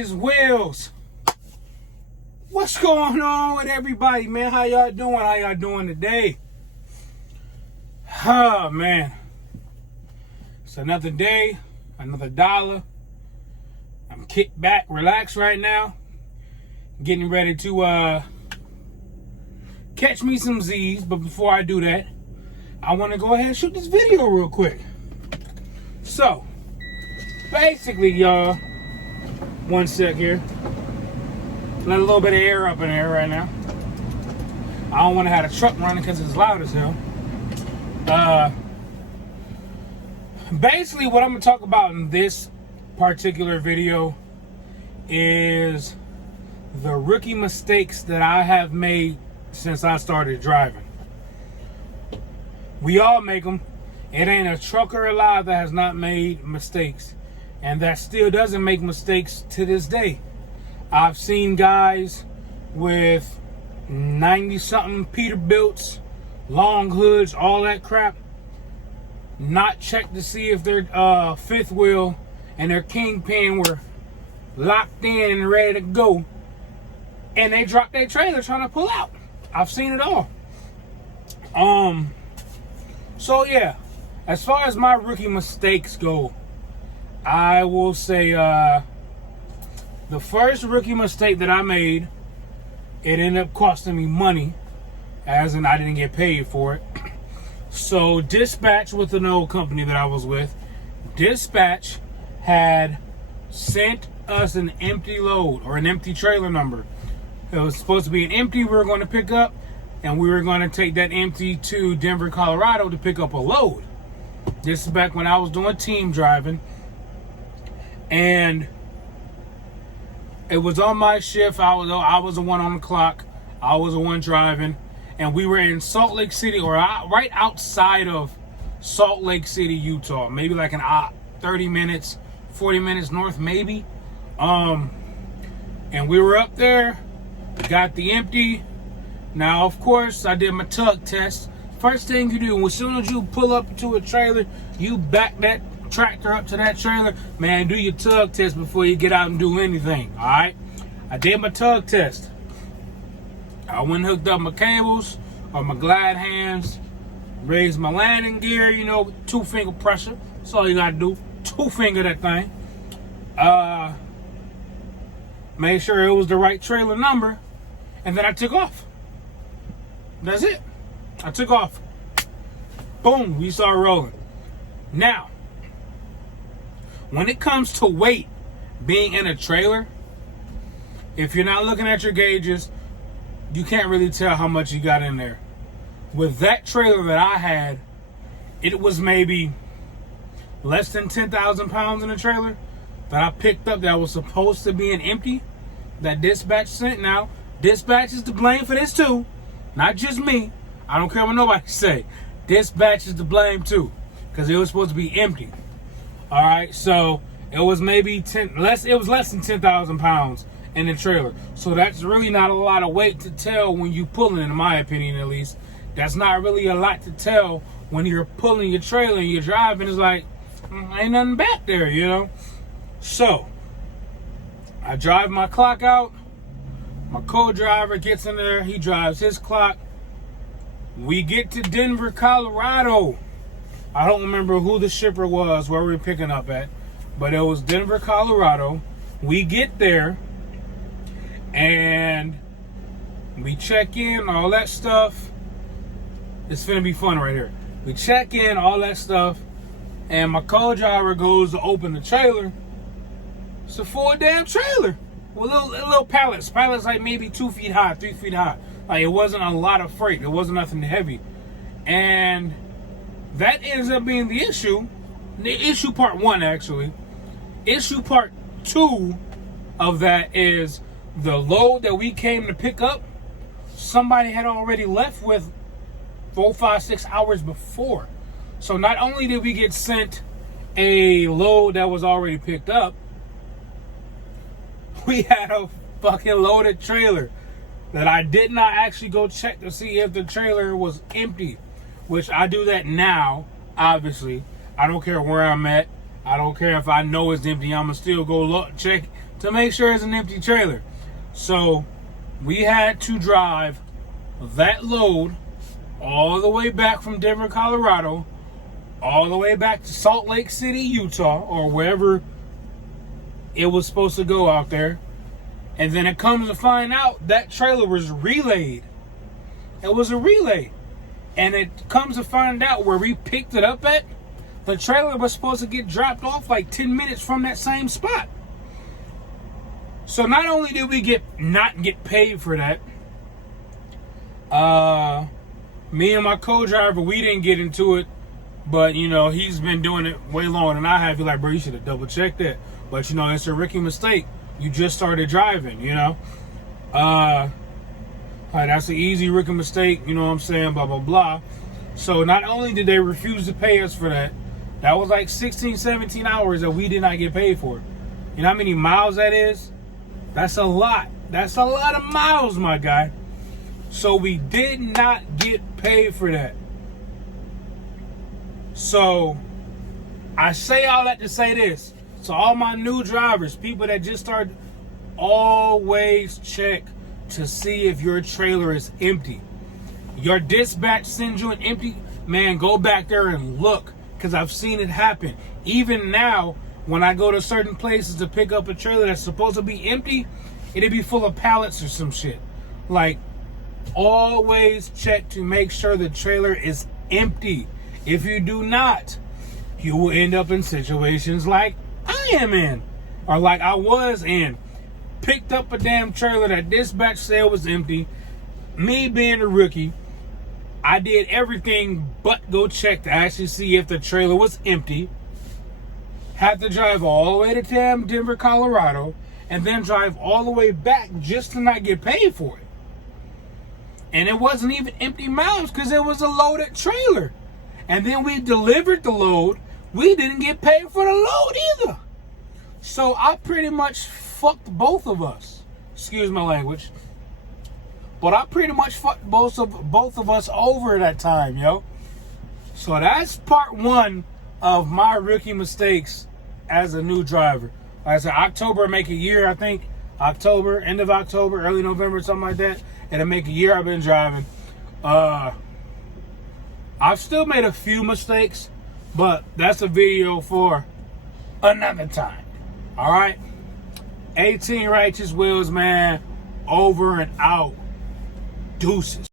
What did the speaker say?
scratches wheels. What's going on with everybody, man? How y'all doing? How y'all doing today? Oh, man. It's another day, another dollar. I'm kicked back, relaxed right now. Getting ready to catch me some Z's. But before I do that, I want to go ahead and shoot this video real quick. So, basically, y'all, one sec here. Let a little bit of air up in there right now. I don't want to have a truck running because it's loud as hell. Basically, what I'm going to talk about in this particular video is the rookie mistakes that I have made since I started driving. We all make them. It ain't a trucker alive that has not made mistakes, and that still doesn't make mistakes to this day. I've seen guys with 90-something Peterbilts, long hoods, all that crap, not check to see if their fifth wheel and their kingpin were locked in and ready to go, and they dropped their trailer trying to pull out. I've seen it all. So yeah, as far as my rookie mistakes go, I will say the first rookie mistake that I made, it ended up costing me money, as in I didn't get paid for it. So Dispatch, with an old company that I was with, Dispatch had sent us an empty load or an empty trailer number. It was supposed to be an empty we were going to pick up, and we were going to take that empty to Denver, Colorado to pick up a load. This is back when I was doing team driving, and it was on my shift. I was the one on the clock. I was the one driving, and we were in Salt Lake City, or right outside of Salt Lake City, Utah. Maybe like an 30 minutes, 40 minutes north, maybe. And we were up there, got the empty. Now, of course, I did my tug test. First thing you do, as soon as you pull up to a trailer, you back that tractor up to that trailer, man, do your tug test before you get out and do anything, all right? I did my tug test. I went and hooked up my cables or my glide hands, raised my landing gear, you know, 2-finger pressure. That's all you gotta do, 2-finger that thing. Made sure it was the right trailer number, and then I took off. That's it. I took off. Boom, we started rolling. Now, when it comes to weight being in a trailer, if you're not looking at your gauges, you can't really tell how much you got in there. With that trailer that I had, it was maybe less than 10,000 pounds in a trailer that I picked up that was supposed to be an empty that Dispatch sent. Now, Dispatch is to blame for this too. Not just me. I don't care what nobody say. Dispatch is to blame too, because it was supposed to be empty. All right, so it was maybe less than 10,000 pounds in the trailer. So that's really not a lot of weight to tell when you pulling, in my opinion at least. That's not really a lot to tell when you're pulling your trailer and you're driving. It's like, ain't nothing back there, you know? So I drive my clock out. My co-driver gets in there. He drives his clock. We get to Denver, Colorado. I don't remember who the shipper was, where we were picking up at, but it was Denver, Colorado. We get there, and we check in, all that stuff. It's finna be fun right here. We check in, all that stuff, and my co-driver goes to open the trailer. It's a full damn trailer with little pallets. Pallets like maybe 2 feet high, 3 feet high. Like, it wasn't a lot of freight. It wasn't nothing heavy. And that ends up being the issue. The issue part 1, actually. Issue part 2 of that is the load that we came to pick up, somebody had already left with 4, 5, 6 hours before. So not only did we get sent a load that was already picked up, we had a fucking loaded trailer that I did not actually go check to see if the trailer was empty, which I do that now, obviously. I don't care where I'm at. I don't care if I know it's empty. I'm going to still go check to make sure it's an empty trailer. So we had to drive that load all the way back from Denver, Colorado, all the way back to Salt Lake City, Utah, or wherever it was supposed to go out there. And then it comes to find out that trailer was relayed. It was a relay. And it comes to find out where we picked it up at, the trailer was supposed to get dropped off like 10 minutes from that same spot. So not only did we not get paid for that, me and my co-driver, we didn't get into it, but you know, he's been doing it way longer than I have. You're like, bro, you should have double checked that. But you know, it's a rookie mistake. You just started driving, you know. That's an easy rookie mistake, you know what I'm saying, blah, blah, blah. So not only did they refuse to pay us for that, that was like 16, 17 hours that we did not get paid for. You know how many miles that is? That's a lot. That's a lot of miles, my guy. So we did not get paid for that. So I say all that to say this. So all my new drivers, people that just started, always check to see if your trailer is empty. Your dispatch sends you an empty, man, go back there and look, because I've seen it happen. Even now, when I go to certain places to pick up a trailer that's supposed to be empty, it'll be full of pallets or some shit. Like, always check to make sure the trailer is empty. If you do not, you will end up in situations like I am in, or like I was in. Picked up a damn trailer that dispatch said was empty. Me being a rookie, I did everything but go check to actually see if the trailer was empty. Had to drive all the way to Denver, Colorado, and then drive all the way back just to not get paid for it. And it wasn't even empty miles because it was a loaded trailer. And then we delivered the load. We didn't get paid for the load either. So I pretty much fucked both of us. Excuse my language. But I pretty much fucked both of us over that time, yo. So that's part one of my rookie mistakes as a new driver. Like I said, October make a year, I think. October, end of October, early November, something like that. It'll make a year I've been driving. I've still made a few mistakes, but that's a video for another time. All right? 18 righteous wheels, man. Over and out. Deuces.